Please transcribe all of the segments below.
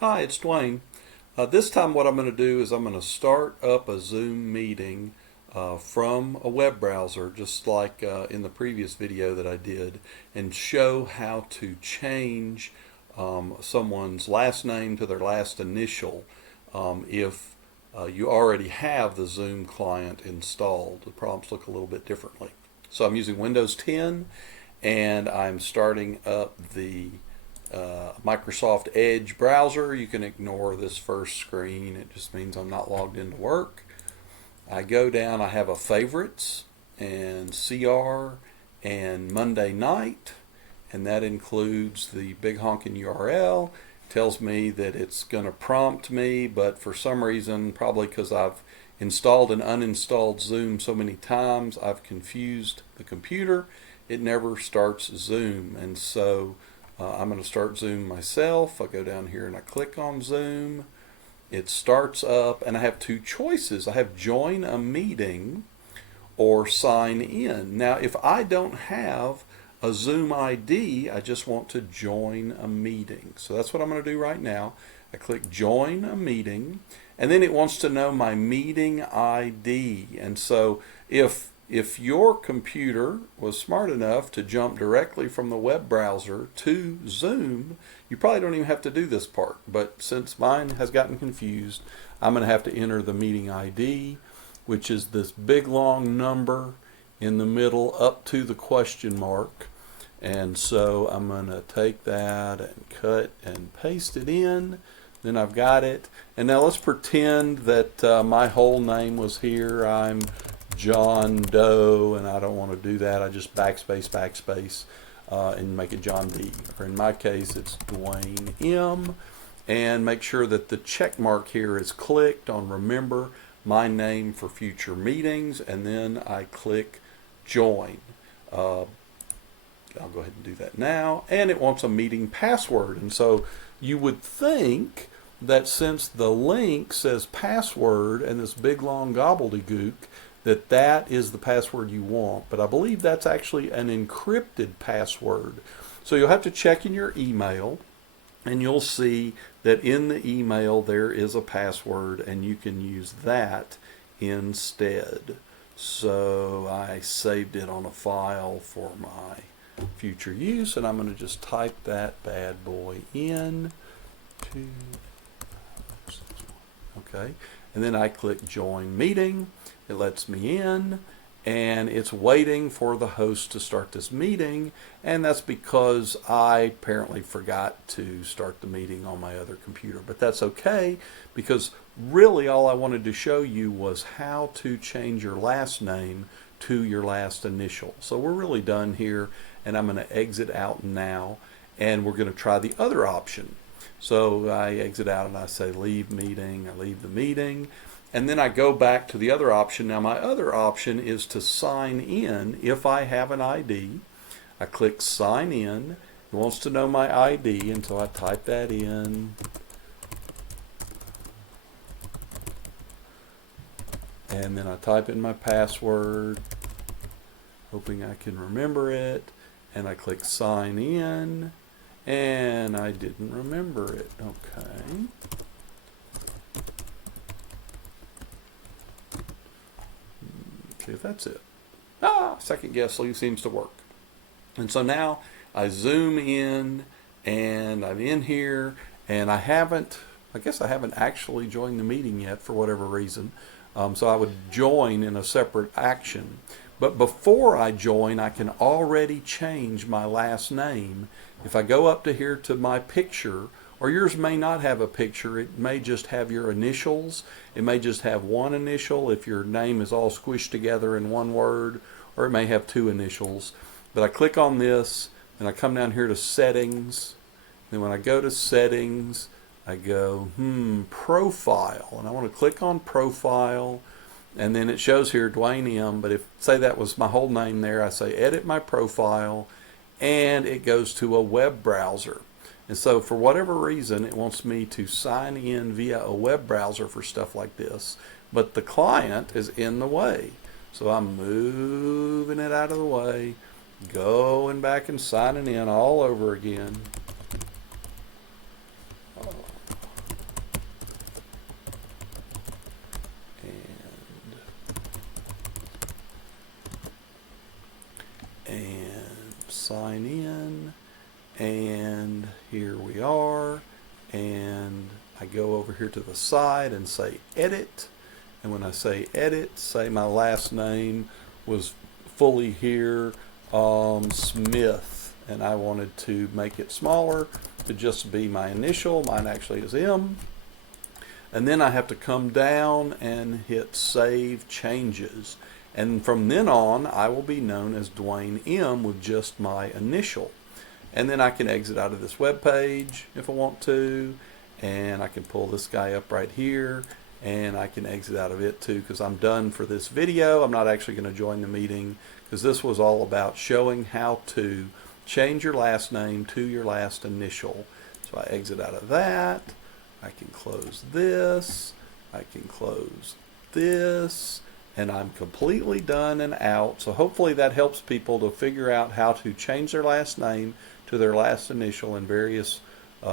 Hi, it's Dwayne. This time what I'm going to do is I'm going to start up a Zoom meeting from a web browser, just like in the previous video that I did, and show how to change someone's last name to their last initial if you already have the Zoom client installed. The prompts look a little bit differently. So I'm using Windows 10 and I'm starting up the Microsoft Edge browser. You can ignore this first screen. It just means I'm not logged into work. I go down, I have a favorites and CR and Monday night, and that includes the big honking URL. Tells me that it's going to prompt me, but for some reason, probably because I've installed and uninstalled Zoom so many times, I've confused the computer. It never starts Zoom, and so I'm going to start Zoom myself. I go down here and I click on Zoom. It starts up, and I have two choices. I have join a meeting or sign in. Now, if I don't have a Zoom ID, I just want to join a meeting. So that's what I'm going to do right now. I click join a meeting, and then it wants to know my meeting ID. And so if your computer was smart enough to jump directly from the web browser to Zoom, you probably don't even have to do this part. But since mine has gotten confused, I'm going to have to enter the meeting ID, which is this big long number in the middle up to the question mark. And so I'm going to take that and cut and paste it in. Then I've got it. And now let's pretend that my whole name was here. I'm John Doe, and I don't want to do that. I just backspace, and make it John D. Or in my case, it's Dwayne M. And make sure that the check mark here is clicked on remember my name for future meetings, and then I click join. I'll go ahead and do that now. And it wants a meeting password. And so you would think that since the link says password and this big long gobbledygook, that is the password you want. But I believe that's actually an encrypted password. So you'll have to check in your email, and you'll see that in the email there is a password, and you can use that instead. So I saved it on a file for my future use, and I'm going to just type that bad boy in. Okay, and then I click join meeting. It lets me in, and it's waiting for the host to start this meeting, and that's because I apparently forgot to start the meeting on my other computer. But that's okay, because really all I wanted to show you was how to change your last name to your last initial. So we're really done here, and I'm going to exit out now, and we're going to try the other option. So I exit out and I say leave meeting. I leave the meeting. And then I go back to the other option. Now my other option is to sign in if I have an ID. I click sign in. It wants to know my ID, and so I type that in. And then I type in my password, hoping I can remember it. And I click sign in, and I didn't remember it. Okay. See if that's it. Second guess seems to work. And so now I zoom in, and I'm in here, and I guess I haven't actually joined the meeting yet for whatever reason. So I would join in a separate action. But before I join, I can already change my last name. If I go up to here to my picture, or yours may not have a picture, it may just have your initials. It may just have one initial if your name is all squished together in one word, or it may have two initials. But I click on this, and I come down here to settings. Then when I go to settings, I go, profile. And I want to click on profile. And then it shows here Dwayne M. But if, say that was my whole name there, I say edit my profile, and it goes to a web browser. And so for whatever reason, it wants me to sign in via a web browser for stuff like this. But the client is in the way. So I'm moving it out of the way, going back and signing in all over again. sign in, and here we are, and I go over here to the side and say edit, and when I say edit, say my last name was fully here, Smith, and I wanted to make it smaller to just be my initial. Mine actually is M. And then I have to come down and hit Save Changes. And from then on, I will be known as Dwayne M with just my initial. And then I can exit out of this web page if I want to. And I can pull this guy up right here. And I can exit out of it too, because I'm done for this video. I'm not actually going to join the meeting, because this was all about showing how to change your last name to your last initial. So I exit out of that. I can close this, I can close this, and I'm completely done and out. So hopefully that helps people to figure out how to change their last name to their last initial in various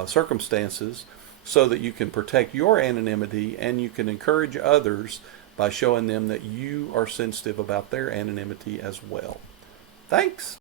circumstances, so that you can protect your anonymity and you can encourage others by showing them that you are sensitive about their anonymity as well. Thanks.